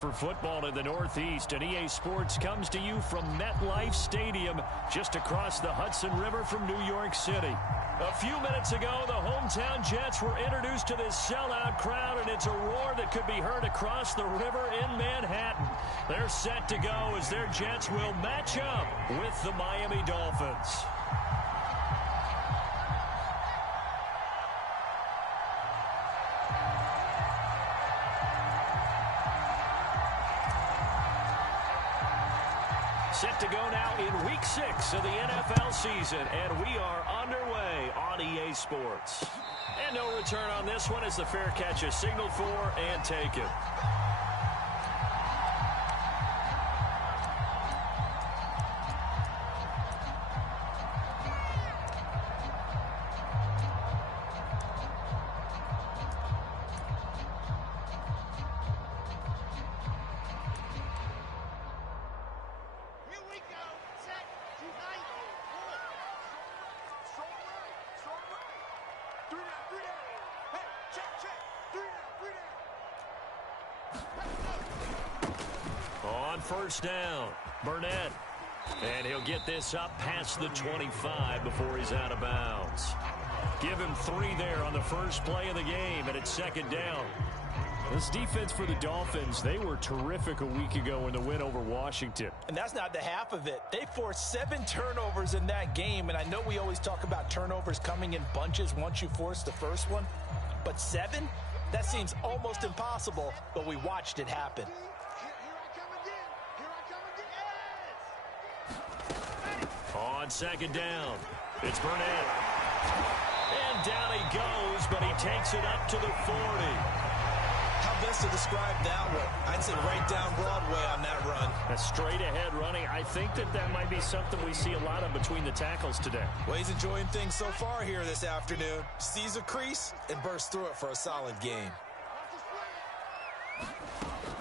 For football in the Northeast, and EA Sports comes to you from MetLife Stadium, just across the Hudson River from New York City. A few minutes ago, the hometown Jets were introduced to this sellout crowd, and it's a roar that could be heard across the river in Manhattan. They're set to go as their Jets will match up with the Miami Dolphins. Set to go now in Week 6 of the NFL season, and we are underway on EA Sports. And no return on this one as the fair catch is signaled for and taken. On first down, Burnett. And he'll get this up past the 25 before he's out of bounds. Give him 3 there on the first play of the game, and it's second down. This defense for the Dolphins, they were terrific a week ago in the win over Washington. And that's not the half of it. They forced 7 turnovers in that game, and I know we always talk about turnovers coming in bunches once you force the first one. But 7? That seems almost impossible, but we watched it happen. On second down, it's Burnett. And down he goes, but he takes it up to the 40. How best to describe that one? I'd say right down Broadway on that run. A straight ahead running. I think that might be something we see a lot of between the tackles today. Well, he's enjoying things so far here this afternoon. Sees a crease and bursts through it for a solid game.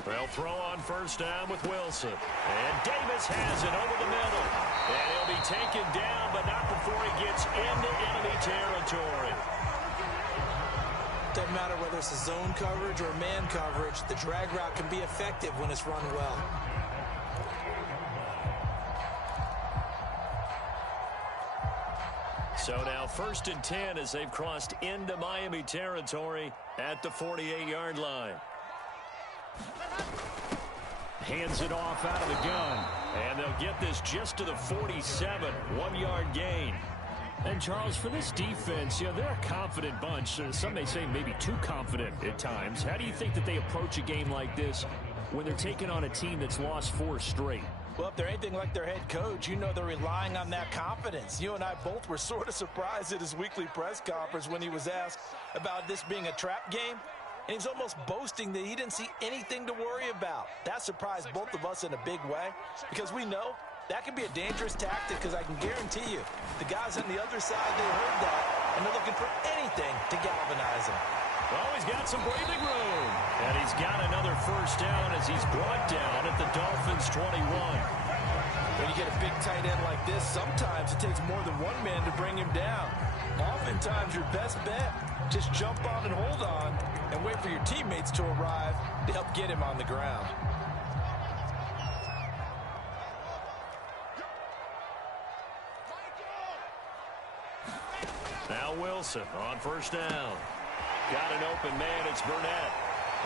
They'll throw on first down with Wilson. And Davis has it over the middle. And he'll be taken down, but not before he gets into enemy territory. Doesn't matter whether it's a zone coverage or man coverage, the drag route can be effective when it's run well. So now 1st and 10 as they've crossed into Miami territory at the 48-yard line. Hands it off out of the gun. And they'll get this just to the 47, 1-yard gain. And, Charles, for this defense, they're a confident bunch. Some may say maybe too confident at times. How do you think that they approach a game like this when they're taking on a team that's lost 4 straight? Well, if they're anything like their head coach, you know they're relying on that confidence. You and I both were sort of surprised at his weekly press conference when he was asked about this being a trap game. And he's almost boasting that he didn't see anything to worry about. That surprised both of us in a big way because we know that can be a dangerous tactic because I can guarantee you the guys on the other side, they heard that, and they're looking for anything to galvanize him. Oh, he's got some breathing room. And he's got another first down as he's brought down at the Dolphins' 21. When you get a big tight end like this, sometimes it takes more than one man to bring him down. Oftentimes, your best bet, just jump on and hold on and wait for your teammates to arrive to help get him on the ground. Now Wilson on first down. Got an open man, it's Burnett.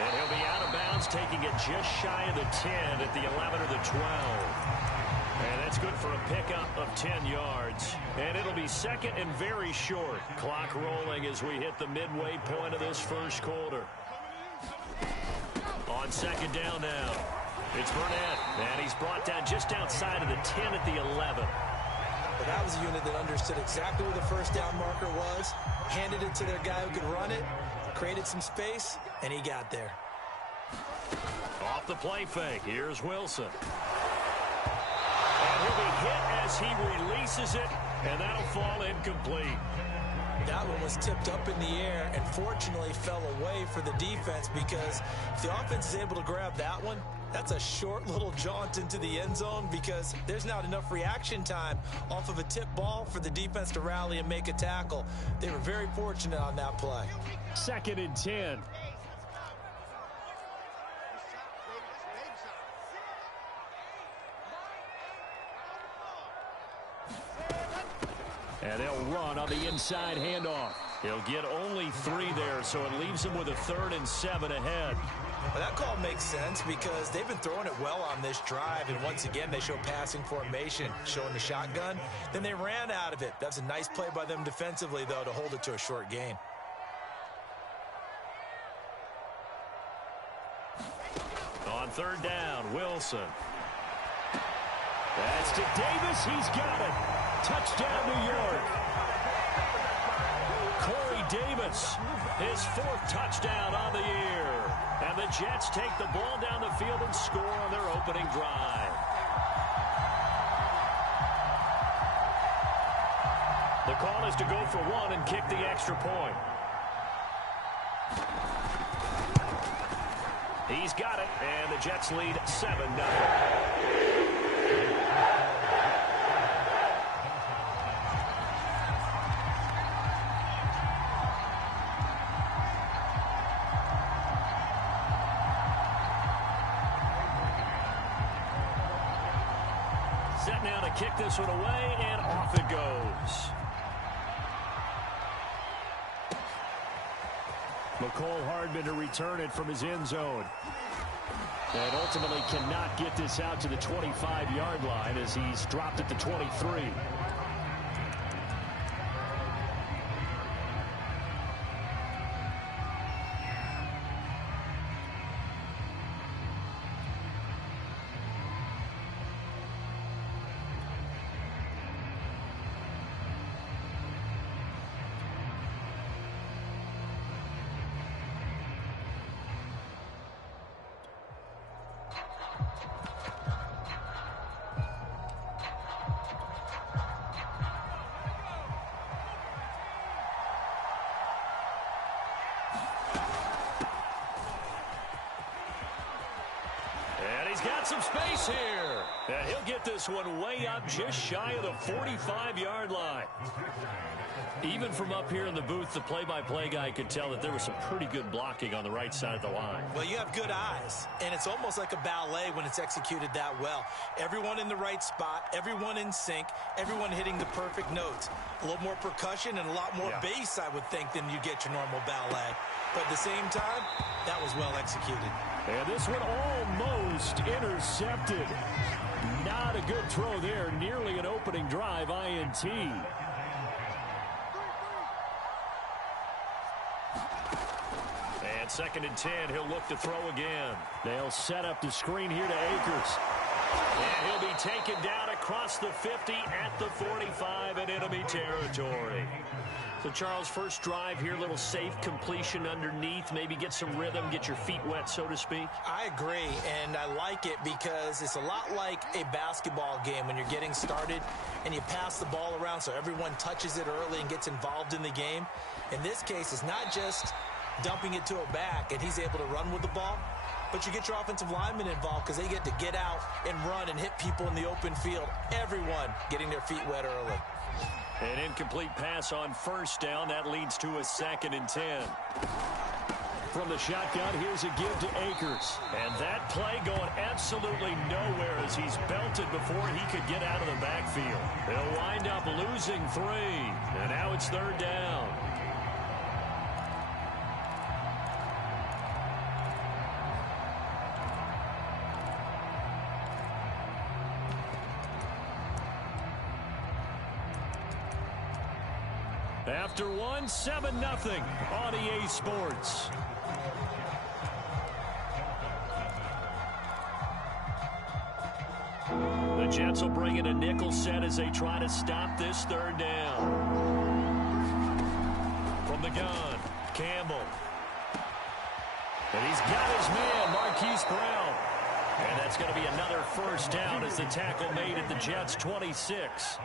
And he'll be out of bounds, taking it just shy of the 10 at the 11 or the 12. And that's good for a pickup of 10 yards. And it'll be second and very short. Clock rolling as we hit the midway point of this first quarter. On second down now, it's Burnett. And he's brought down just outside of the 10 at the 11. But that was a unit that understood exactly where the first down marker was, handed it to their guy who could run it, created some space, and he got there. Off the play fake, here's Wilson. And he'll be hit as he releases it, and that'll fall incomplete. That one was tipped up in the air and fortunately fell away for the defense because if the offense is able to grab that one, that's a short little jaunt into the end zone because there's not enough reaction time off of a tip ball for the defense to rally and make a tackle. They were very fortunate on that play. 2nd and 10. And they'll run on the inside handoff. He'll get only 3 there, so it leaves him with a 3rd and 7 ahead. Well, that call makes sense because they've been throwing it well on this drive, and once again, they show passing formation, showing the shotgun. Then they ran out of it. That's a nice play by them defensively, though, to hold it to a short gain. On 3rd down, Wilson. That's to Davis. He's got it. Touchdown, New York. Corey Davis, his 4th touchdown on the year. And the Jets take the ball down the field and score on their opening drive. The call is to go for 1 and kick the extra point. He's got it, and the Jets lead 7-0. Set now to kick this one away, and off it goes. McCole Hardman to return it from his end zone. And ultimately cannot get this out to the 25-yard line as he's dropped at the 23. He's got some space here. And he'll get this one way up just shy of the 45-yard line. Even from up here in the booth, the play-by-play guy could tell that there was some pretty good blocking on the right side of the line. Well, you have good eyes, and it's almost like a ballet when it's executed that well. Everyone in the right spot, everyone in sync, everyone hitting the perfect notes. A little more percussion and a lot more bass, I would think, than you get your normal ballet. But at the same time, that was well executed. And this one almost intercepted. Not a good throw there. Nearly an opening drive INT. And 2nd and 10. He'll look to throw again. They'll set up the screen here to Akers. And he'll be taken down across the 50 at the 45 in enemy territory. So, Charles, first drive here, little safe completion underneath, maybe get some rhythm, get your feet wet, so to speak. I agree, and I like it because it's a lot like a basketball game when you're getting started and you pass the ball around so everyone touches it early and gets involved in the game. In this case, it's not just dumping it to a back and he's able to run with the ball, but you get your offensive linemen involved because they get to get out and run and hit people in the open field. Everyone getting their feet wet early. An incomplete pass on first down. That leads to a 2nd and 10. From the shotgun, here's a give to Akers. And that play going absolutely nowhere as he's belted before he could get out of the backfield. They'll wind up losing 3. And now it's 3rd down. After 1, 7-0 on EA Sports. The Jets will bring in a nickel set as they try to stop this 3rd down. From the gun, Campbell. And he's got his man, Marquise Brown. And that's going to be another first down as the tackle made at the Jets' 26.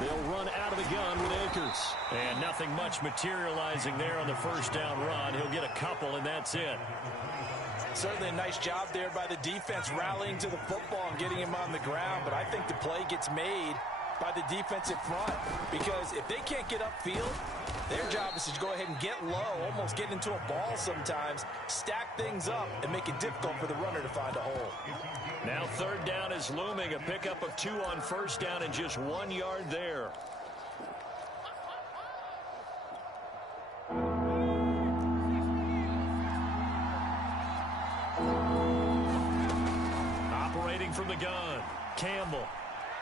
They'll run out of the gun with Akers. And nothing much materializing there on the first down run. He'll get a couple, and that's it. Certainly a nice job there by the defense rallying to the football and getting him on the ground. But I think the play gets made by the defensive front, because if they can't get upfield, their job is to go ahead and get low, almost get into a ball sometimes, stack things up, and make it difficult for the runner to find a hole. Now third down is looming, a pickup of 2 on first down and just 1 yard there. Operating from the gun, Campbell.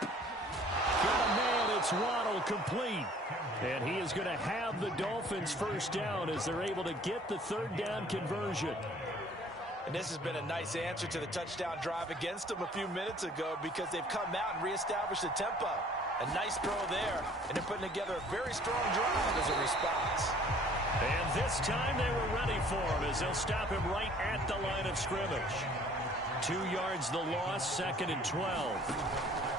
Got a man, it's Waddle, complete. And he is going to have the Dolphins first down as they're able to get the third down conversion. And this has been a nice answer to the touchdown drive against them a few minutes ago, because they've come out and reestablished the tempo. A nice throw there, and they're putting together a very strong drive as a response. And this time they were ready for him as they'll stop him right at the line of scrimmage. 2 yards the loss, 2nd and 12.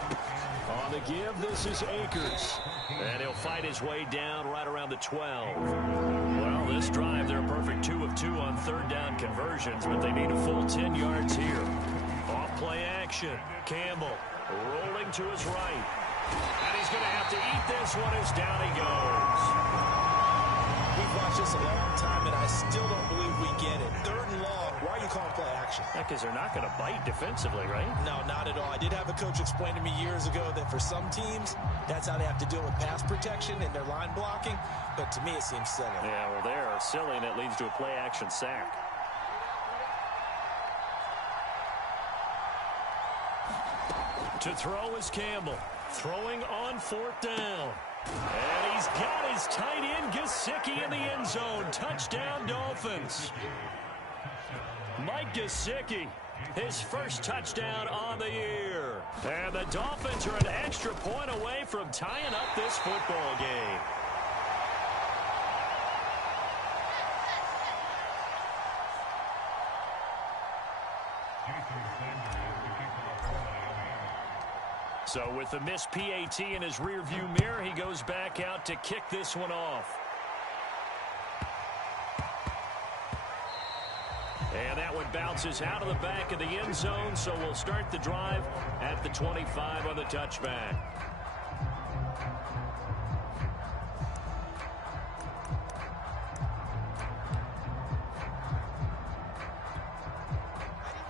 On the give, this is Akers. And he'll fight his way down right around the 12. Well, this drive, they're a perfect 2 of 2 on third down conversions, but they need a full 10 yards here. Off play action. Campbell rolling to his right. And he's going to have to eat this one as down he goes. We've watched this a long time, and I still don't believe we get it. 3rd and long. Why are you calling play action? Yeah, because they're not going to bite defensively, right? No, not at all. I did have a coach explain to me years ago that for some teams, that's how they have to deal with pass protection and their line blocking. But to me, it seems silly. Yeah, well, they're silly, and it leads to a play action sack. To throw is Campbell. Throwing on 4th down. And he's got his tight end, Gesicki, in the end zone. Touchdown, Dolphins. Mike Gesicki, his first touchdown on the year. And the Dolphins are an extra point away from tying up this football game. So with the missed PAT in his rearview mirror, he goes back out to kick this one off. And that one bounces out of the back of the end zone, so we'll start the drive at the 25 on the touchback.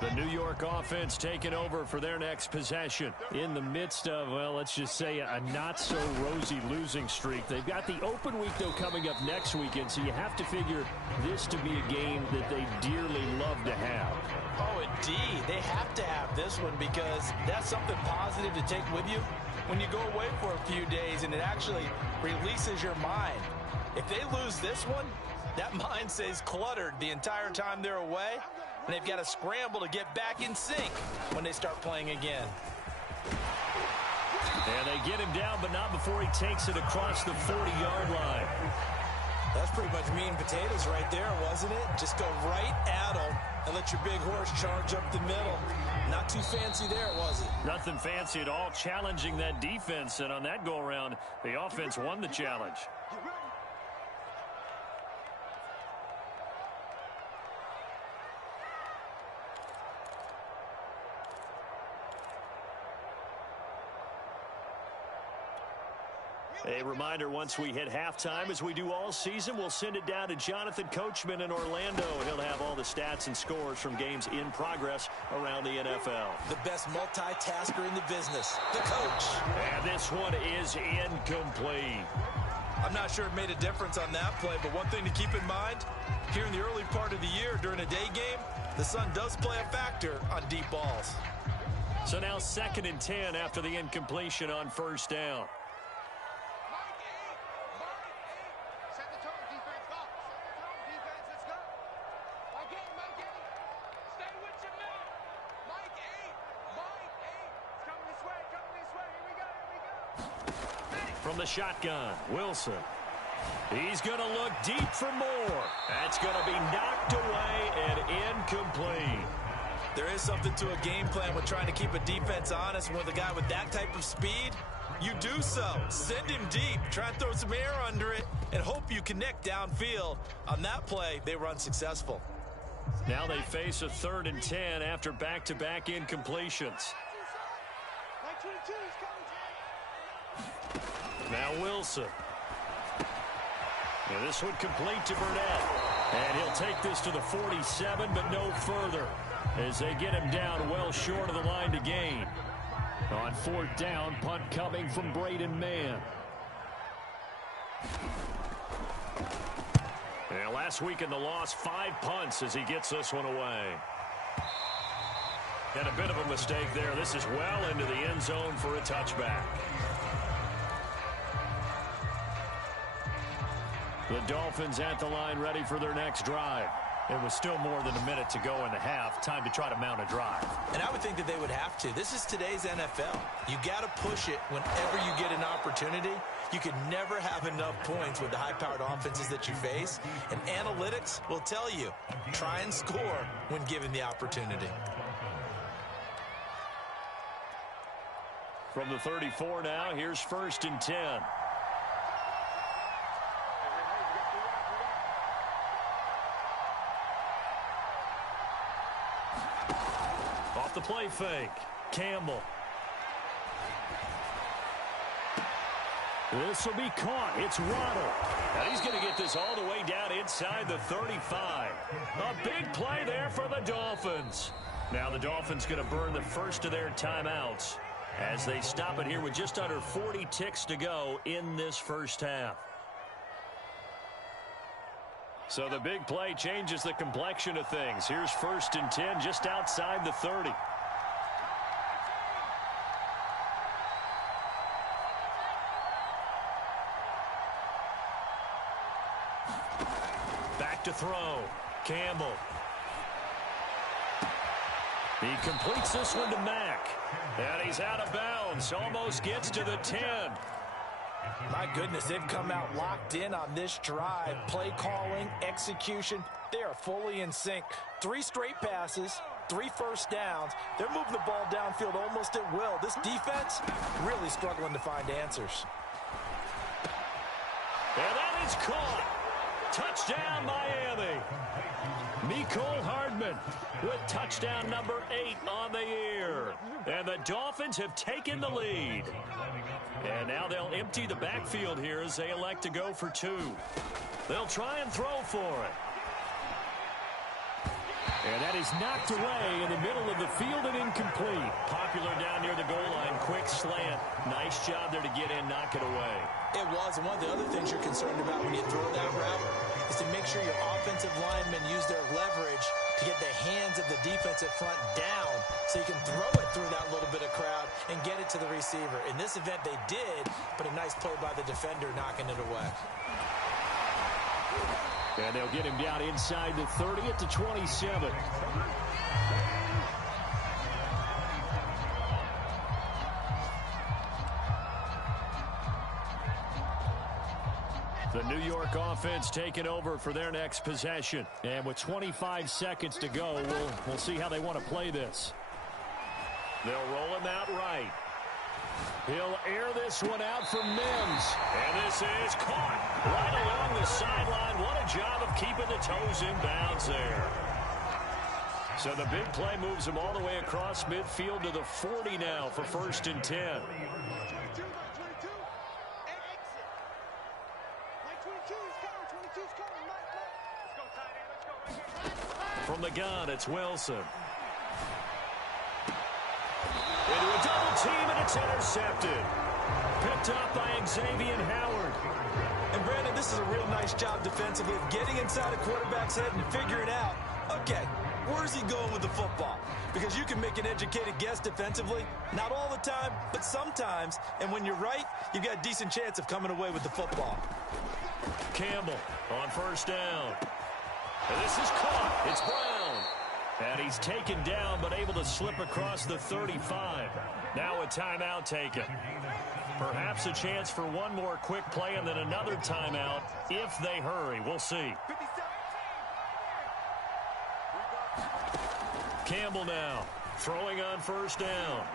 The New York offense taking over for their next possession in the midst of, well, let's just say a not-so-rosy losing streak. They've got the open week, though, coming up next weekend, so you have to figure this to be a game that they dearly love to have. Oh, indeed. They have to have this one, because that's something positive to take with you when you go away for a few days, and it actually releases your mind. If they lose this one, that mind stays cluttered the entire time they're away, and they've got to scramble to get back in sync when they start playing again. And they get him down, but not before he takes it across the 40-yard line. That's pretty much meat and potatoes right there, wasn't it? Just go right at them and let your big horse charge up the middle. Not too fancy there, was it? Nothing fancy at all, challenging that defense, and on that go-around, the offense won the challenge. A reminder, once we hit halftime, as we do all season, we'll send it down to Jonathan Coachman in Orlando. He'll have all the stats and scores from games in progress around the NFL. The best multitasker in the business, the coach. And this one is incomplete. I'm not sure it made a difference on that play, but one thing to keep in mind, here in the early part of the year during a day game, the sun does play a factor on deep balls. So now 2nd and 10 after the incompletion on first down. From the shotgun, Wilson. He's going to look deep for more. That's going to be knocked away and incomplete. There is something to a game plan with trying to keep a defense honest. With a guy with that type of speed, you do so. Send him deep. Try and throw some air under it and hope you connect downfield. On that play, they were unsuccessful. Now they face a 3rd and 10 after back-to-back incompletions. Now Wilson. And this one complete to Burnett. And he'll take this to the 47, but no further, as they get him down well short of the line to gain. On fourth down, punt coming from Braden Mann. And last week in the loss, 5 punts as he gets this one away. And a bit of a mistake there. This is well into the end zone for a touchback. The Dolphins at the line ready for their next drive. It was still more than a minute to go in the half. Time to try to mount a drive. And I would think that they would have to. This is today's NFL. You got to push it whenever you get an opportunity. You could never have enough points with the high-powered offenses that you face. And analytics will tell you, try and score when given the opportunity. From the 34 now, here's 1st and 10. Off the play fake, Campbell. This will be caught. It's Waddle. And he's going to get this all the way down inside the 35. A big play there for the Dolphins. Now the Dolphins going to burn the first of their timeouts as they stop it here with just under 40 ticks to go in this first half. So the big play changes the complexion of things. Here's 1st and 10 just outside the 30. Back to throw. Campbell. He completes this one to Mack. And he's out of bounds. Almost gets to the 10. My goodness, they've come out locked in on this drive. Play calling, execution, they are fully in sync. 3 straight passes, 3 first downs. They're moving the ball downfield almost at will. This defense really struggling to find answers. And that is caught. Touchdown, Miami. Mecole Hardman with touchdown number 8 on the year. And the Dolphins have taken the lead. And now they'll empty the backfield here as they elect to go for 2. They'll try and throw for it. And that is knocked away in the middle of the field and incomplete. Popular down near the goal line. Quick slant. Nice job there to get in, knock it away. It was, and one of the other things you're concerned about when you throw that route is to make sure your offensive linemen use their leverage to get the hands of the defensive front down so you can throw it through that little bit of crowd and get it to the receiver. In this event, they did, but a nice play by the defender knocking it away. And they'll get him down inside the 30 at the 27. The New York offense taking over for their next possession. And with 25 seconds to go, we'll see how they want to play this. They'll roll him out right. He'll air this one out for Mims. And this is caught right along the sideline. What a job of keeping the toes in bounds there. So the big play moves him all the way across midfield to the 40 now for 1st and 10. From the gun, it's Wilson. Into a double team, and it's intercepted. Picked up by Xavier Howard. And Brandon, this is a real nice job defensively of getting inside a quarterback's head and figuring out, okay, where's he going with the football? Because you can make an educated guess defensively, not all the time, but sometimes. And when you're right, you've got a decent chance of coming away with the football. Campbell on 1st down. And this is caught. It's Brown. And he's taken down, but able to slip across the 35. Now a timeout taken. Perhaps a chance for one more quick play and then another timeout if they hurry. We'll see. Campbell now throwing on 1st down.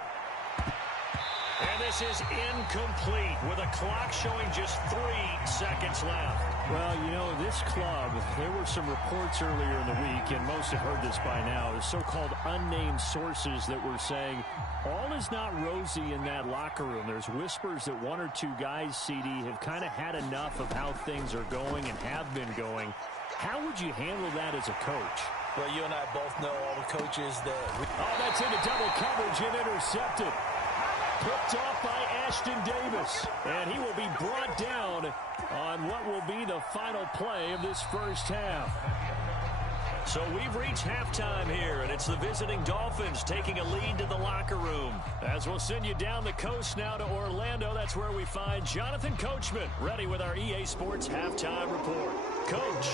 And this is incomplete with a clock showing just 3 seconds left. Well, you know, this club, there were some reports earlier in the week, and most have heard this by now, the so-called unnamed sources that were saying all is not rosy in that locker room. There's whispers that one or two guys, CD, have kind of had enough of how things are going and have been going. How would you handle that as a coach? Well, you and I both know all the coaches that... Oh, that's into double coverage and intercepted. Picked off by Ashton Davis. And he will be brought down on what will be the final play of this first half. So we've reached halftime here, and it's the visiting Dolphins taking a lead to the locker room. As we'll send you down the coast now to Orlando, that's where we find Jonathan Coachman, ready with our EA Sports Halftime Report. Coach.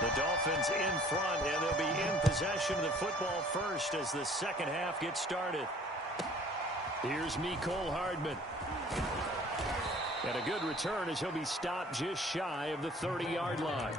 The Dolphins in front, and they'll be in possession of the football first as the second half gets started. Here's Mecole Hardman. And a good return as he'll be stopped just shy of the 30-yard line.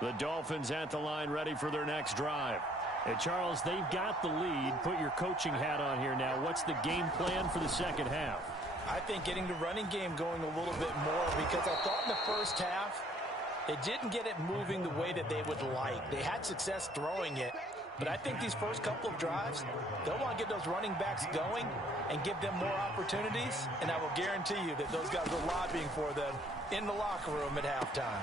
The Dolphins at the line ready for their next drive. And Charles, they've got the lead. Put your coaching hat on here now. What's the game plan for the second half? I think getting the running game going a little bit more, because I thought in the first half they didn't get it moving the way that they would like. They had success throwing it, but I think these first couple of drives, they'll want to get those running backs going and give them more opportunities, and I will guarantee you that those guys are lobbying for them in the locker room at halftime.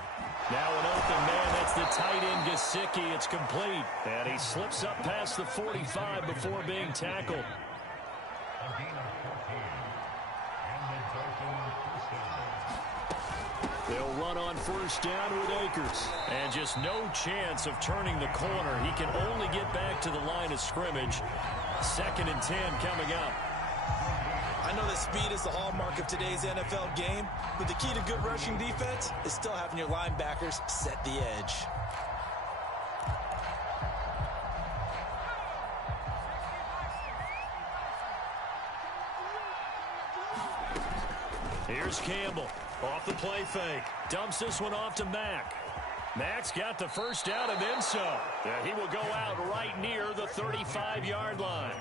Now an open man, that's the tight end Gesicki. It's complete, and he slips up past the 45 before being tackled. They'll run on first down with Akers. And just no chance of turning the corner. He can only get back to the line of scrimmage. 2nd and 10 coming up. I know that speed is the hallmark of today's NFL game, but the key to good rushing defense is still having your linebackers set the edge. Here's Campbell. Off the play fake. Dumps this one off to Mack. Mack's got the first down and then some. And he will go out right near the 35-yard line.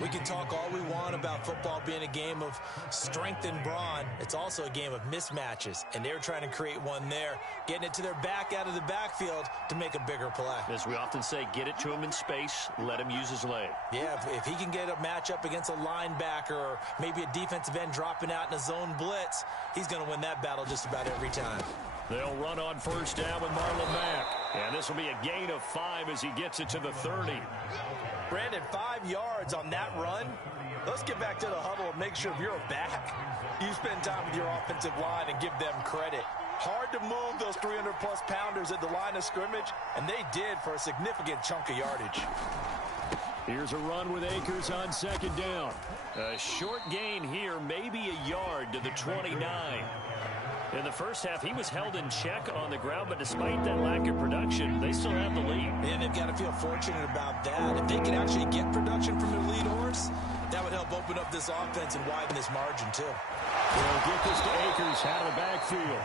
We can talk all we want about football being a game of strength and brawn. It's also a game of mismatches, and they're trying to create one there, getting it to their back out of the backfield to make a bigger play. As we often say, get it to him in space, let him use his leg. Yeah, if he can get a matchup against a linebacker or maybe a defensive end dropping out in a zone blitz, he's going to win that battle just about every time. They'll run on first down with Marlon Mack. And this will be a gain of 5 as he gets it to the 30. Brandon, 5 yards on that run. Let's get back to the huddle and make sure if you're a back, you spend time with your offensive line and give them credit. Hard to move those 300-plus pounders at the line of scrimmage, and they did for a significant chunk of yardage. Here's a run with Akers on 2nd down. A short gain here, maybe a yard to the 29. In the first half, he was held in check on the ground, but despite that lack of production, they still have the lead. And they've got to feel fortunate about that. If they can actually get production from their lead horse, that would help open up this offense and widen this margin, too. They'll get this to Akers out of the backfield.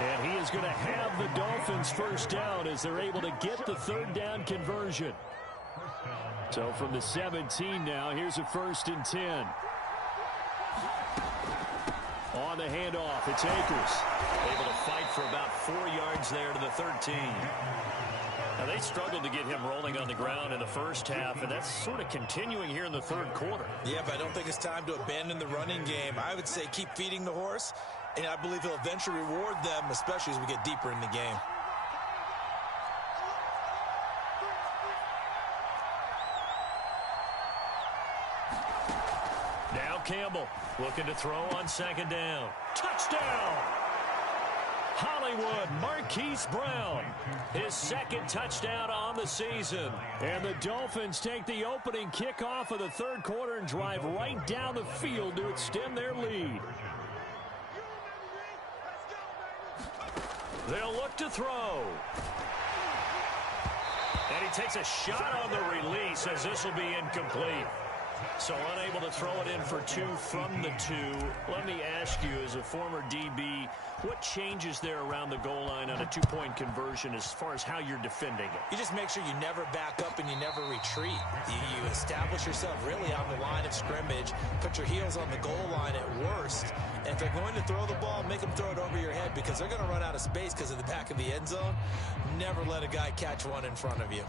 And he is going to have the Dolphins first down as they're able to get the 3rd down conversion. So from the 17 now, here's a 1st and 10. On the handoff, it's Akers. Able to fight for about 4 yards there to the 13. Now, they struggled to get him rolling on the ground in the first half, and that's sort of continuing here in the 3rd quarter. Yeah, but I don't think it's time to abandon the running game. I would say keep feeding the horse, and I believe he'll eventually reward them, especially as we get deeper in the game. Campbell looking to throw on 2nd down. Touchdown! Hollywood Marquise Brown, his 2nd touchdown on the season. And the Dolphins take the opening kickoff of the 3rd quarter and drive right down the field to extend their lead. They'll look to throw. And he takes a shot on the release as this will be incomplete. So unable to throw it in for 2 from the 2. Let me ask you, as a former DB, what changes there around the goal line on a 2-point conversion as far as how you're defending it? You just make sure you never back up and you never retreat. You establish yourself really on the line of scrimmage, put your heels on the goal line at worst, and if they're going to throw the ball, make them throw it over your head because they're going to run out of space because of the back of the end zone. Never let a guy catch one in front of you.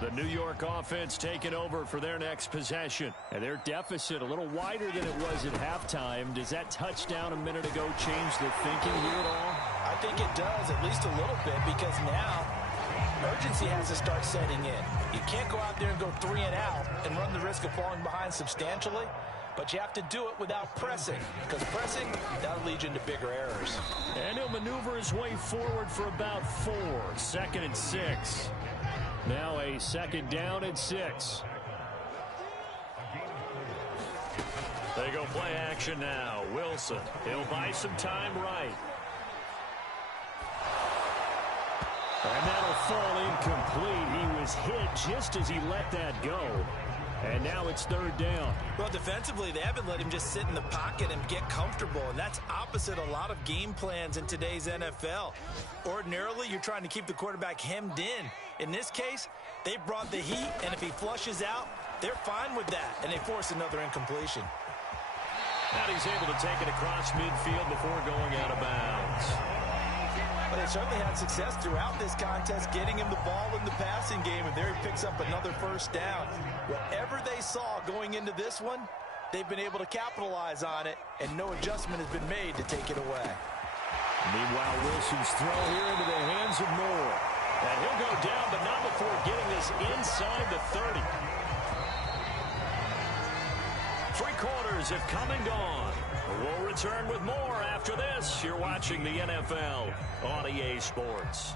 The New York offense taking over for their next possession. And their deficit a little wider than it was at halftime. Does that touchdown a minute ago change the thinking here at all? I think it does, at least a little bit, because now urgency has to start setting in. You can't go out there and go 3 and out and run the risk of falling behind substantially, but you have to do it without pressing, because pressing, that'll lead you into bigger errors. And he'll maneuver his way forward for about 4. 2nd and 6. Now a 2nd down and 6. They go play action now. Wilson, he'll buy some time right. And that'll fall incomplete. He was hit just as he let that go. And now it's 3rd down. Well, defensively, they haven't let him just sit in the pocket and get comfortable, and that's opposite a lot of game plans in today's NFL. Ordinarily, you're trying to keep the quarterback hemmed in. In this case, they brought the heat, and if he flushes out, they're fine with that, and they force another incompletion. And he's able to take it across midfield before going out of bounds. But they certainly had success throughout this contest, getting him the ball in the passing game, and there he picks up another 1st down. Whatever they saw going into this one, they've been able to capitalize on it, and no adjustment has been made to take it away. Meanwhile, Wilson's throw here into the hands of Moore. And he'll go down, but not before getting this inside the 30. 3 quarters have come and gone. We'll return with more after this. You're watching the NFL on EA Sports.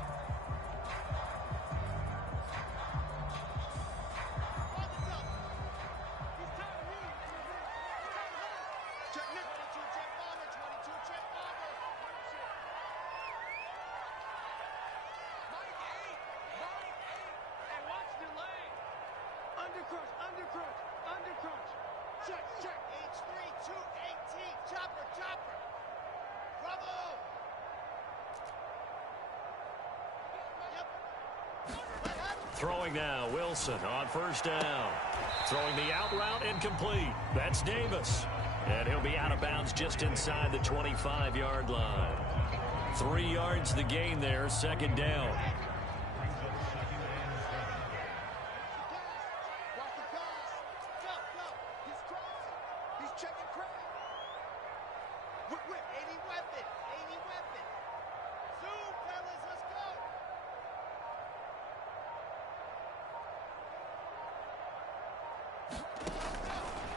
Throwing now, Wilson on 1st down. Throwing the out route incomplete. That's Davis. And he'll be out of bounds just inside the 25-yard line. 3 yards the gain there, 2nd down.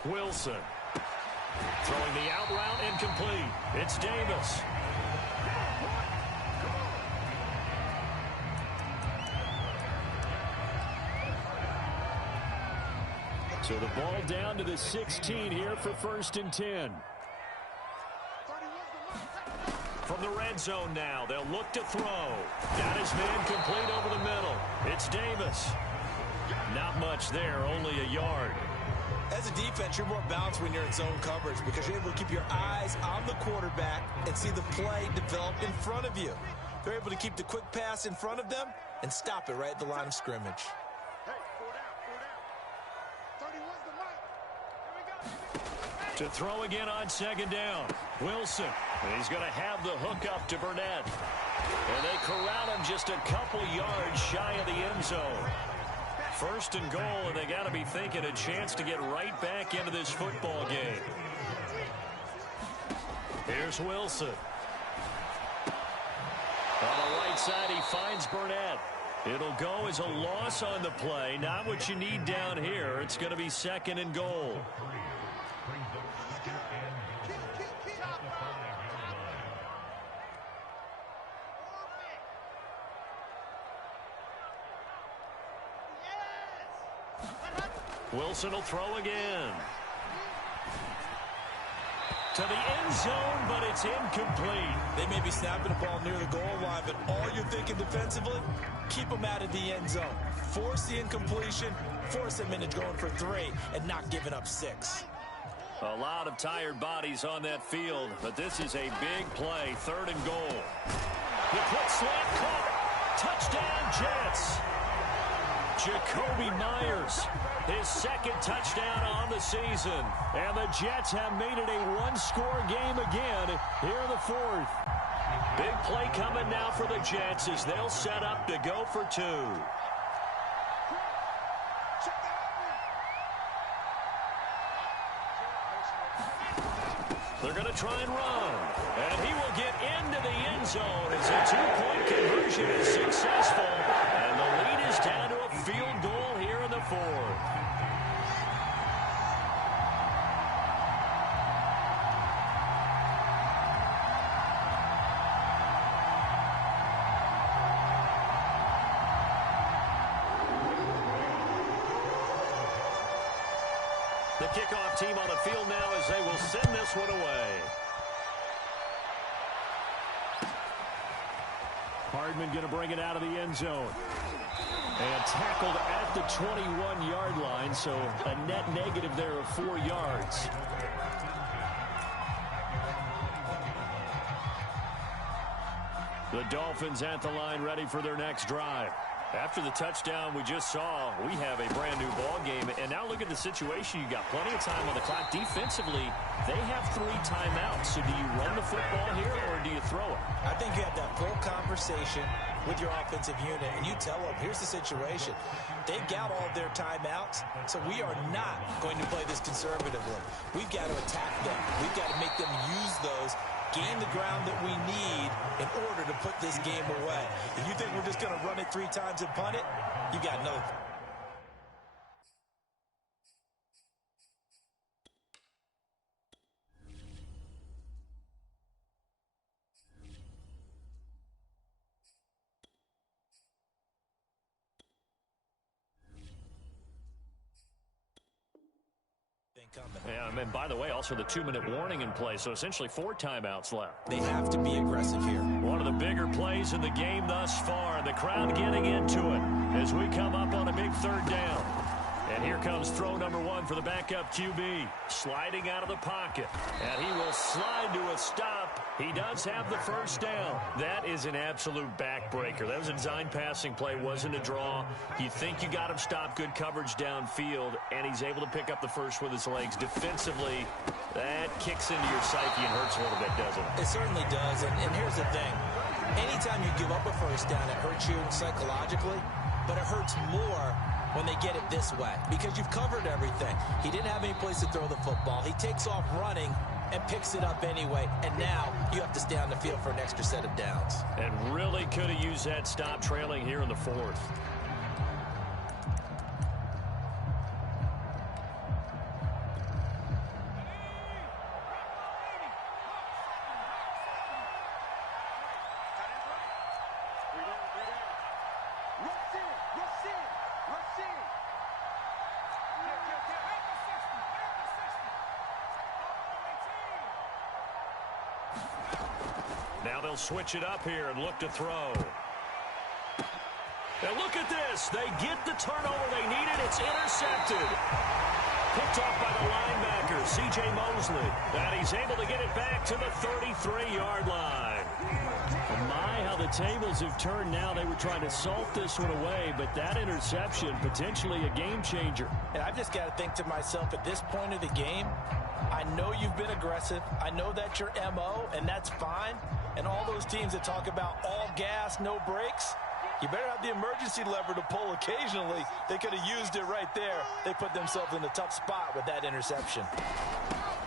Wilson throwing the out route incomplete. It's Davis. So the ball down to the 16 here for 1st and 10. From the red zone now, they'll look to throw. Got his man complete over the middle. It's Davis. Not much there, only a yard. As a defense, you're more balanced when you're in zone coverage because you're able to keep your eyes on the quarterback and see the play develop in front of you. They're able to keep the quick pass in front of them and stop it right at the line of scrimmage. To throw again on 2nd down. Wilson. He's going to have the hook up to Burnett. And they corral him just a couple yards shy of the end zone. 1st and goal, and they got to be thinking a chance to get right back into this football game. Here's Wilson. On the right side, he finds Burnett. It'll go as a loss on the play. Not what you need down here. It's going to be 2nd and goal. Wilson will throw again. to the end zone, but it's incomplete. They may be snapping the ball near the goal line, but all you're thinking defensively, keep them out of the end zone. Force the incompletion, force them into going for 3 and not giving up 6. A lot of tired bodies on that field, but this is a big play, 3rd and goal. The quick slant caught. Touchdown, Jets. Jacoby Myers, his 2nd touchdown on the season. And the Jets have made it a 1-score game again here in the 4th. Big play coming now for the Jets as they'll set up to go for 2. They're going to try and run. And he will get into the end zone as a 2-point conversion is successful. And the lead is down to a field goal here in the 4th. The kickoff team on the field now as they will send this one away. Hardman going to bring it out of the end zone. And tackled at the 21-yard line, so a net negative there of 4 yards. The Dolphins at the line ready for their next drive. After the touchdown we just saw, we have a brand-new ball game. And now look at the situation. You got plenty of time on the clock. Defensively, they have 3 timeouts. So do you run the football here or do you throw it? I think you have that full conversation with your offensive unit, and you tell them, here's the situation. They've got all of their timeouts, so we are not going to play this conservatively. We've got to attack them. We've got to make them use those, gain the ground that we need in order to put this game away. If you think we're just going to run it 3 times and punt it, you got another. Yeah, and by the way, also the 2-minute warning in play, so essentially 4 timeouts left. They have to be aggressive here. One of the bigger plays in the game thus far, and the crowd getting into it as we come up on a big 3rd down. And here comes throw number 1 for the backup QB. Sliding out of the pocket. And he will slide to a stop. He does have the 1st down. That is an absolute backbreaker. That was a design passing play, wasn't a draw. You think you got him stopped, good coverage downfield, and he's able to pick up the 1st with his legs. Defensively, that kicks into your psyche and hurts a little bit, doesn't it? It certainly does, and here's the thing. Anytime you give up a 1st down, it hurts you psychologically, but it hurts more when they get it this way, because you've covered everything. He didn't have any place to throw the football. He takes off running and picks it up anyway, and now you have to stay on the field for an extra set of downs. And really could have used that stop trailing here in the 4th. Now they'll switch it up here and look to throw. And look at this. They get the turnover they needed. It's intercepted. Picked off by the linebacker, C.J. Mosley. And he's able to get it back to the 33-yard line. My, how the tables have turned now. They were trying to salt this one away, but that interception, potentially a game changer. And I've just got to think to myself, at this point of the game, I know you've been aggressive. I know that's your MO, and that's fine. And all those teams that talk about all gas, no brakes, you better have the emergency lever to pull occasionally. They could have used it right there. They put themselves in a tough spot with that interception.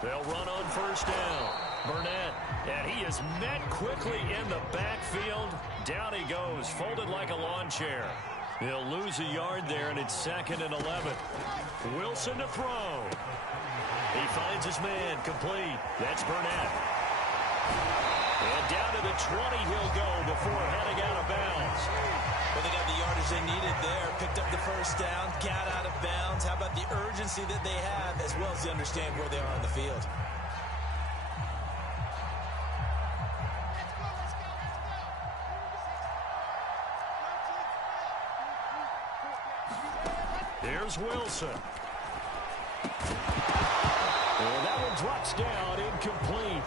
They'll run on 1st down. Burnett, and he is met quickly in the backfield. Down he goes, folded like a lawn chair. He'll lose a yard there, and it's 2nd and 11. Wilson to throw. He finds his man, complete. That's Burnett. And down to the 20 he'll go before heading out of bounds. Well, they got the yardage they needed there. Picked up the 1st down, got out of bounds. How about the urgency that they have, as well as they understand where they are on the field? Here's Wilson. And that one drops down, incomplete.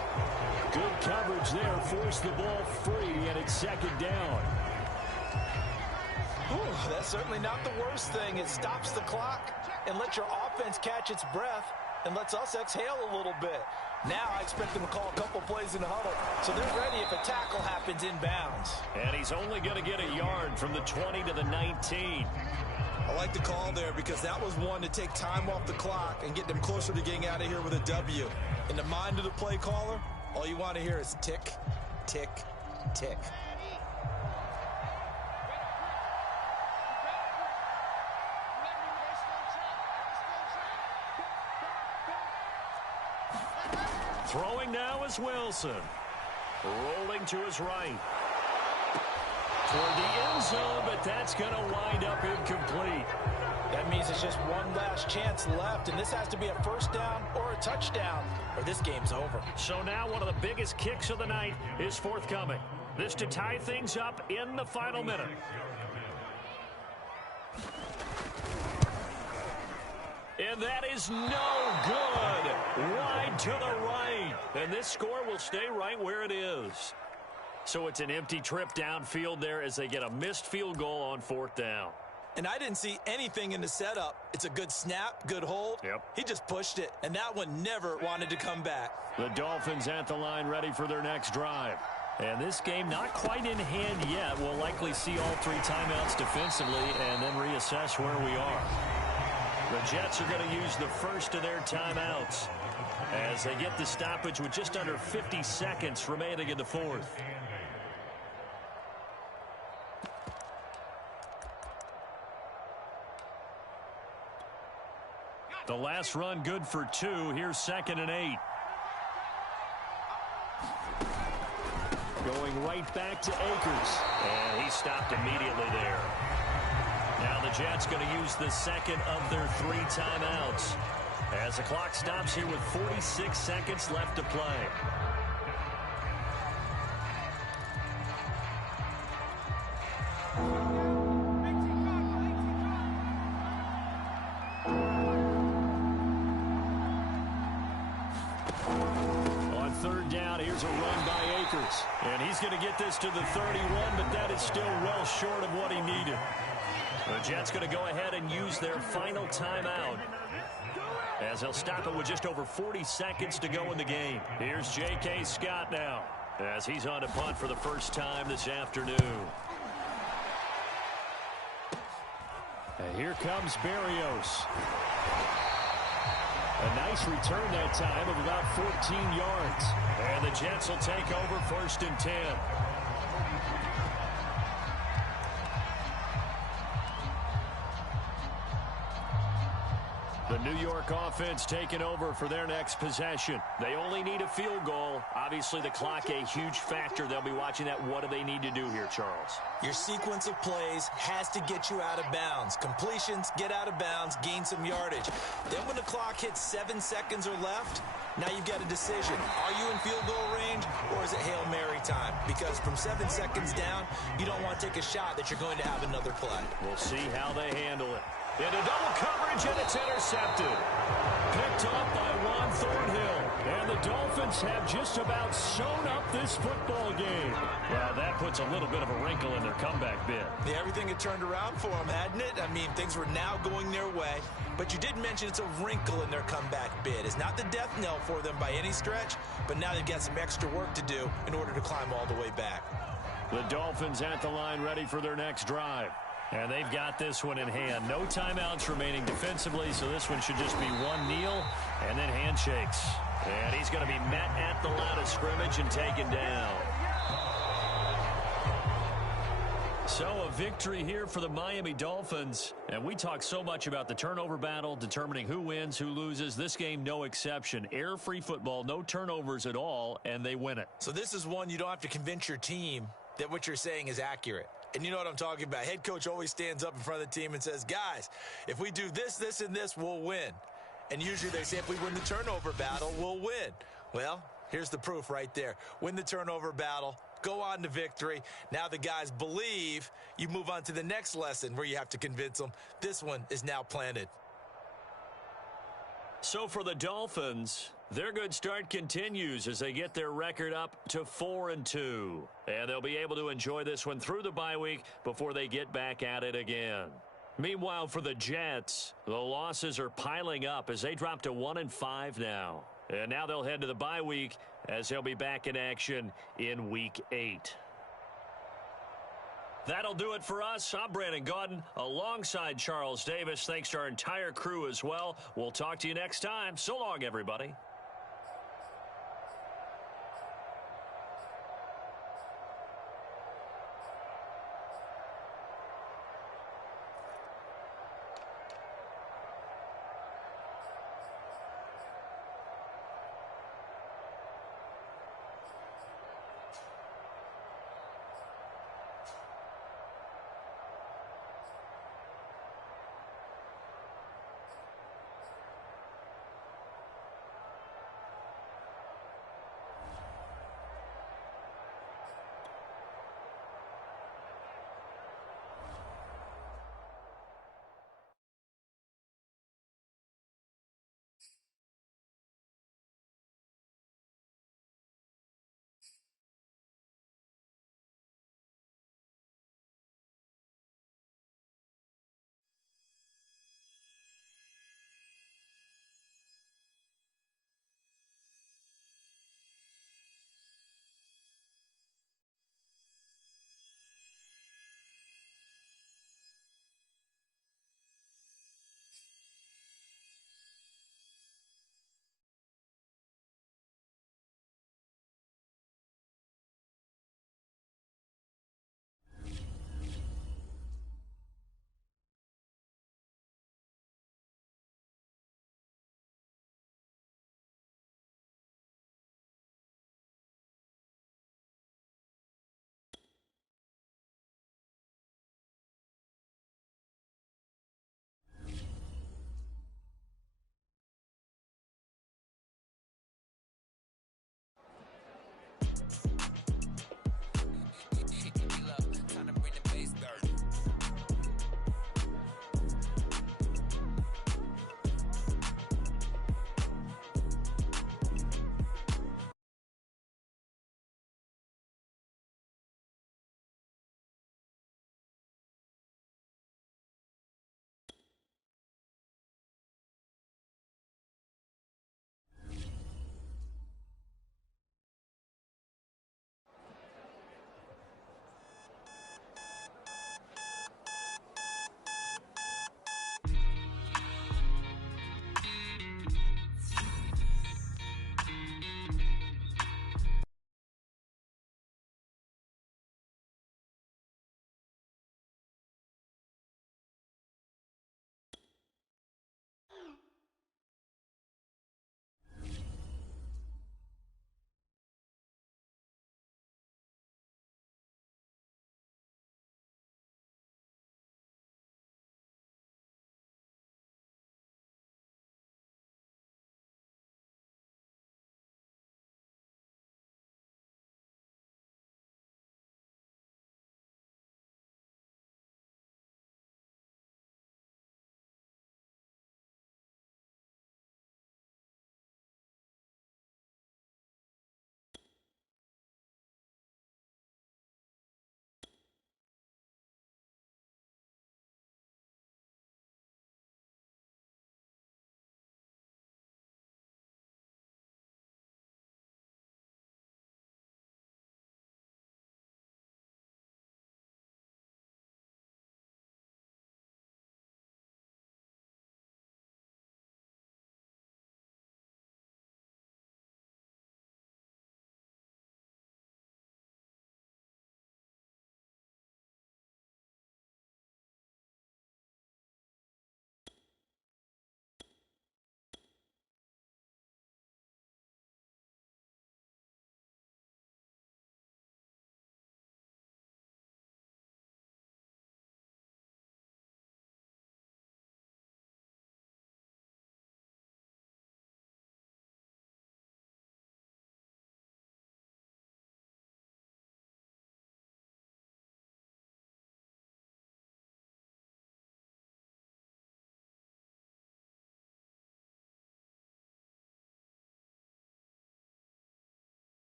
Good coverage there, forced the ball free, and it's second down. Ooh, that's certainly not the worst thing. It stops the clock and lets your offense catch its breath and lets us exhale a little bit. Now I expect them to call a couple plays in the huddle, so they're ready if a tackle happens inbounds. And he's only going to get a yard from the 20 to the 19. I like the call there because that was one to take time off the clock and get them closer to getting out of here with a W. In the mind of the play caller, all you want to hear is tick, tick, tick. Throwing now is Wilson. Rolling to his right. Toward the end zone, but that's going to wind up incomplete. That means it's just one last chance left, and this has to be a first down or a touchdown, or this game's over. So now one of the biggest kicks of the night is forthcoming. This to tie things up in the final minute. And that is no good. Wide to the right. And this score will stay right where it is. So it's an empty trip downfield there as they get a missed field goal on fourth down. And I didn't see anything in the setup. It's a good snap, good hold. Yep. He just pushed it, and that one never wanted to come back. The Dolphins at the line ready for their next drive. And this game not quite in hand yet. We'll likely see all three timeouts defensively and then reassess where we are. The Jets are going to use the first of their timeouts as they get the stoppage with just under 50 seconds remaining in the fourth. The last run good for 2. Here's 2nd and 8. Going right back to Akers. And he stopped immediately there. Now the Jets going to use the second of their 3 timeouts as the clock stops here with 46 seconds left to play. On third down, here's a run by Akers. And he's going to get this to the 31, but that is still well short of what he needed. The Jets going to go ahead and use their final timeout as they'll stop it with just over 40 seconds to go in the game. Here's J.K. Scott now as he's on to punt for the first time this afternoon. And here comes Berrios. A nice return that time of about 14 yards. And the Jets will take over 1st and 10. The New York offense taking over for their next possession. They only need a field goal. Obviously, the clock a huge factor. They'll be watching that. What do they need to do here, Charles? Your sequence of plays has to get you out of bounds. Completions, get out of bounds, gain some yardage. Then when the clock hits 7 seconds or left, now you've got a decision. Are you in field goal range or is it Hail Mary time? Because from 7 seconds down, you don't want to take a shot that you're going to have another play. We'll see how they handle it. Into double coverage, and it's intercepted. Picked up by Juan Thornhill. And the Dolphins have just about sewn up this football game. Well, that puts a little bit of a wrinkle in their comeback bid. Yeah, everything had turned around for them, hadn't it? I mean, things were now going their way. But you did mention it's a wrinkle in their comeback bid. It's not the death knell for them by any stretch, but now they've got some extra work to do in order to climb all the way back. The Dolphins at the line ready for their next drive. And they've got this one in hand. No timeouts remaining defensively, so this one should just be one kneel and then handshakes. And he's going to be met at the line of scrimmage and taken down. So a victory here for the Miami Dolphins. And we talk so much about the turnover battle, determining who wins, who loses. This game, no exception. Error-free football, no turnovers at all, and they win it. So this is one you don't have to convince your team that what you're saying is accurate. And you know what I'm talking about. Head coach always stands up in front of the team and says, guys, if we do this, this, and this, we'll win. And usually they say if we win the turnover battle, we'll win. Well, here's the proof right there. Win the turnover battle, go on to victory. Now the guys believe. You move on to the next lesson where you have to convince them. This one is now planted. So for the Dolphins, their good start continues as they get their record up to 4-2. And they'll be able to enjoy this one through the bye week before they get back at it again. Meanwhile, for the Jets, the losses are piling up as they drop to 1-5 now. And now they'll head to the bye week as they'll be back in action in Week 8. That'll do it for us. I'm Brandon Gaudin alongside Charles Davis. Thanks to our entire crew as well. We'll talk to you next time. So long, everybody.